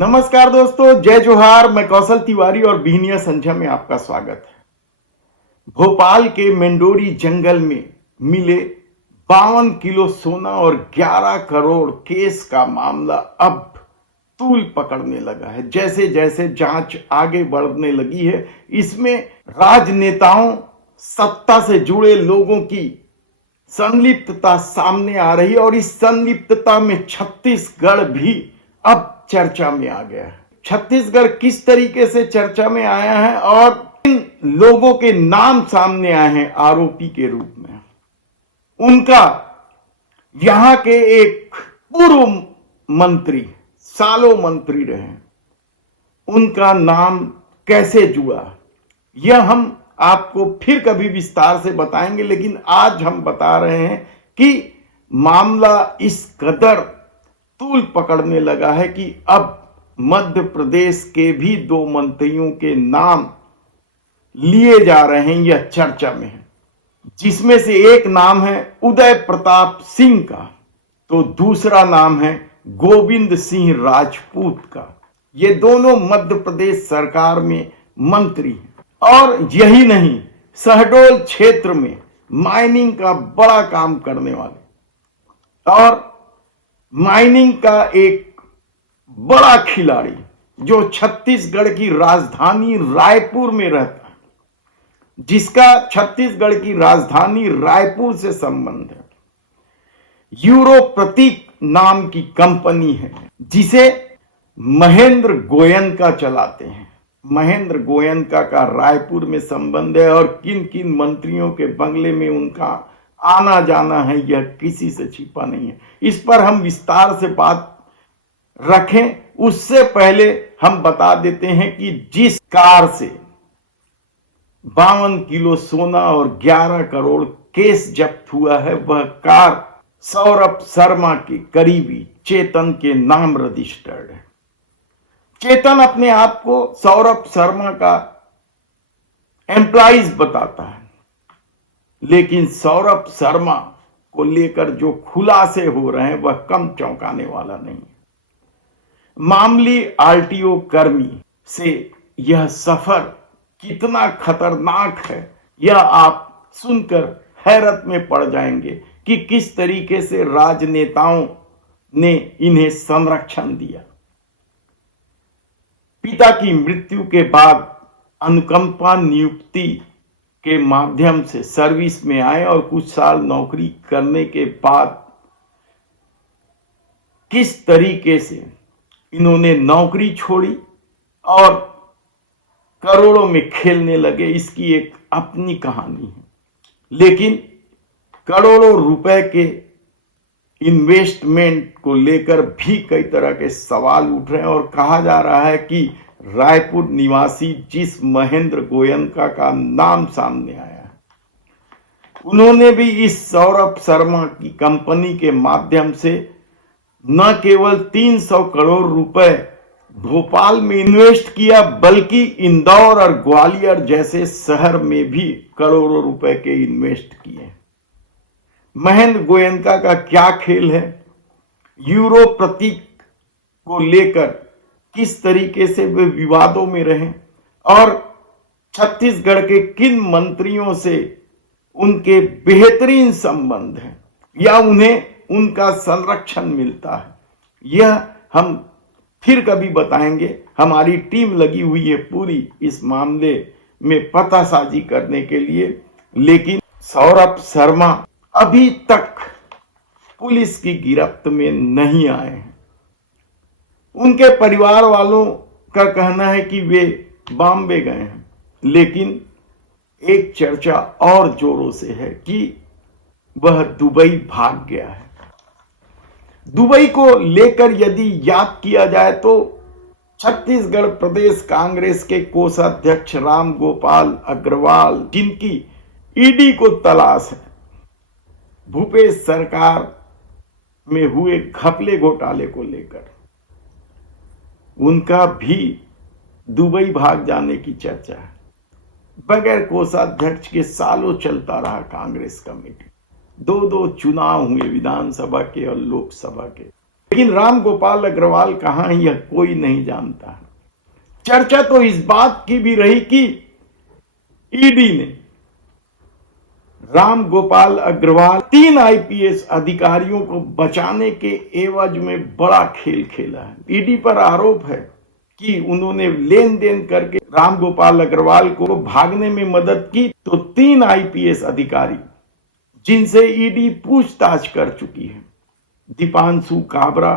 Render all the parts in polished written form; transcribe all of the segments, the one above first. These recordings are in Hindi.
नमस्कार दोस्तों, जय जोहार। मैं कौशल तिवारी और बिहनिया संध्या में आपका स्वागत है। भोपाल के मेंडोरी जंगल में मिले 52 किलो सोना और 11 करोड़ केस का मामला अब तूल पकड़ने लगा है। जैसे जैसे जांच आगे बढ़ने लगी है, इसमें राजनेताओं, सत्ता से जुड़े लोगों की संलिप्तता सामने आ रही है और इस संलिप्तता में छत्तीसगढ़ भी अब चर्चा में आ गया है। छत्तीसगढ़ किस तरीके से चर्चा में आया है और इन लोगों के नाम सामने आए हैं आरोपी के रूप में। उनका यहां के एक पूर्व मंत्री, सालों मंत्री रहे, उनका नाम कैसे जुड़ा, यह हम आपको फिर कभी विस्तार से बताएंगे, लेकिन आज हम बता रहे हैं कि मामला इस कदर तूल पकड़ने लगा है कि अब मध्य प्रदेश के भी 2 मंत्रियों के नाम लिए जा रहे हैं, यह चर्चा में है। जिसमें से एक नाम है उदय प्रताप सिंह का, तो दूसरा नाम है गोविंद सिंह राजपूत का। ये दोनों मध्य प्रदेश सरकार में मंत्री हैं और यही नहीं, शहडोल क्षेत्र में माइनिंग का बड़ा काम करने वाले और माइनिंग का एक बड़ा खिलाड़ी जो छत्तीसगढ़ की राजधानी रायपुर में रहता है, जिसका छत्तीसगढ़ की राजधानी रायपुर से संबंध है। यूरो प्रतीक नाम की कंपनी है जिसे महेंद्र गोयनका चलाते हैं। महेंद्र गोयनका का रायपुर में संबंध है और किन किन मंत्रियों के बंगले में उनका आना जाना है, यह किसी से छिपा नहीं है। इस पर हम विस्तार से बात रखें, उससे पहले हम बता देते हैं कि जिस कार से 52 किलो सोना और 11 करोड़ केस जब्त हुआ है, वह कार सौरभ शर्मा के करीबी चेतन के नाम रजिस्टर्ड है। चेतन अपने आप को सौरभ शर्मा का एम्प्लॉइज बताता है, लेकिन सौरभ शर्मा को लेकर जो खुलासे हो रहे हैं वह कम चौंकाने वाला नहीं है। मामूली आरटीओ कर्मी से यह सफर कितना खतरनाक है, यह आप सुनकर हैरत में पड़ जाएंगे कि किस तरीके से राजनेताओं ने इन्हें संरक्षण दिया। पिता की मृत्यु के बाद अनुकंपा नियुक्ति के माध्यम से सर्विस में आए और कुछ साल नौकरी करने के बाद किस तरीके से इन्होंने नौकरी छोड़ी और करोड़ों में खेलने लगे, इसकी एक अपनी कहानी है। लेकिन करोड़ों रुपए के इन्वेस्टमेंट को लेकर भी कई तरह के सवाल उठ रहे हैं और कहा जा रहा है कि रायपुर निवासी जिस महेंद्र गोयनका का नाम सामने आया है, उन्होंने भी इस सौरभ शर्मा की कंपनी के माध्यम से न केवल 300 करोड़ रुपए भोपाल में इन्वेस्ट किया, बल्कि इंदौर और ग्वालियर जैसे शहर में भी करोड़ों रुपए के इन्वेस्ट किए। महेंद्र गोयनका का क्या खेल है, यूरो प्रतीक को लेकर किस तरीके से वे विवादों में रहे और छत्तीसगढ़ के किन मंत्रियों से उनके बेहतरीन संबंध हैं या उन्हें उनका संरक्षण मिलता है, यह हम फिर कभी बताएंगे। हमारी टीम लगी हुई है पूरी इस मामले में पतासाजी करने के लिए, लेकिन सौरभ शर्मा अभी तक पुलिस की गिरफ्त में नहीं आए हैं। उनके परिवार वालों का कहना है कि वे बॉम्बे गए हैं, लेकिन एक चर्चा और जोरों से है कि वह दुबई भाग गया है। दुबई को लेकर यदि याद किया जाए तो छत्तीसगढ़ प्रदेश कांग्रेस के कोषाध्यक्ष राम गोपाल अग्रवाल, जिनकी ईडी को तलाश है भूपेश सरकार में हुए घपले घोटाले को लेकर, उनका भी दुबई भाग जाने की चर्चा है। बगैर कोषाध्यक्ष के सालों चलता रहा कांग्रेस कमेटी, 2 चुनाव हुए विधानसभा के और लोकसभा के, लेकिन राम गोपाल अग्रवाल कहां है यह कोई नहीं जानता। चर्चा तो इस बात की भी रही कि ईडी ने राम गोपाल अग्रवाल 3 आईपीएस अधिकारियों को बचाने के एवज में बड़ा खेल खेला है। ईडी पर आरोप है कि उन्होंने लेन देन करके राम गोपाल अग्रवाल को भागने में मदद की। तो 3 आईपीएस अधिकारी जिनसे ईडी पूछताछ कर चुकी है, दीपांशु काबरा,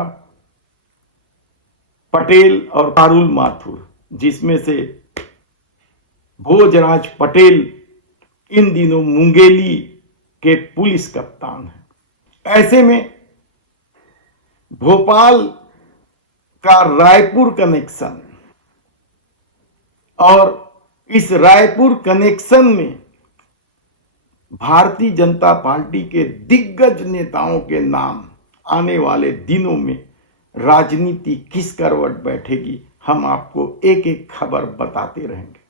पटेल और पारुल माथुर, जिसमें से भोजराज पटेल इन दिनों मुंगेली के पुलिस कप्तान हैं। ऐसे में भोपाल का रायपुर कनेक्शन और इस रायपुर कनेक्शन में भारतीय जनता पार्टी के दिग्गज नेताओं के नाम आने वाले दिनों में राजनीति किस करवट बैठेगी, हम आपको एक एक खबर बताते रहेंगे।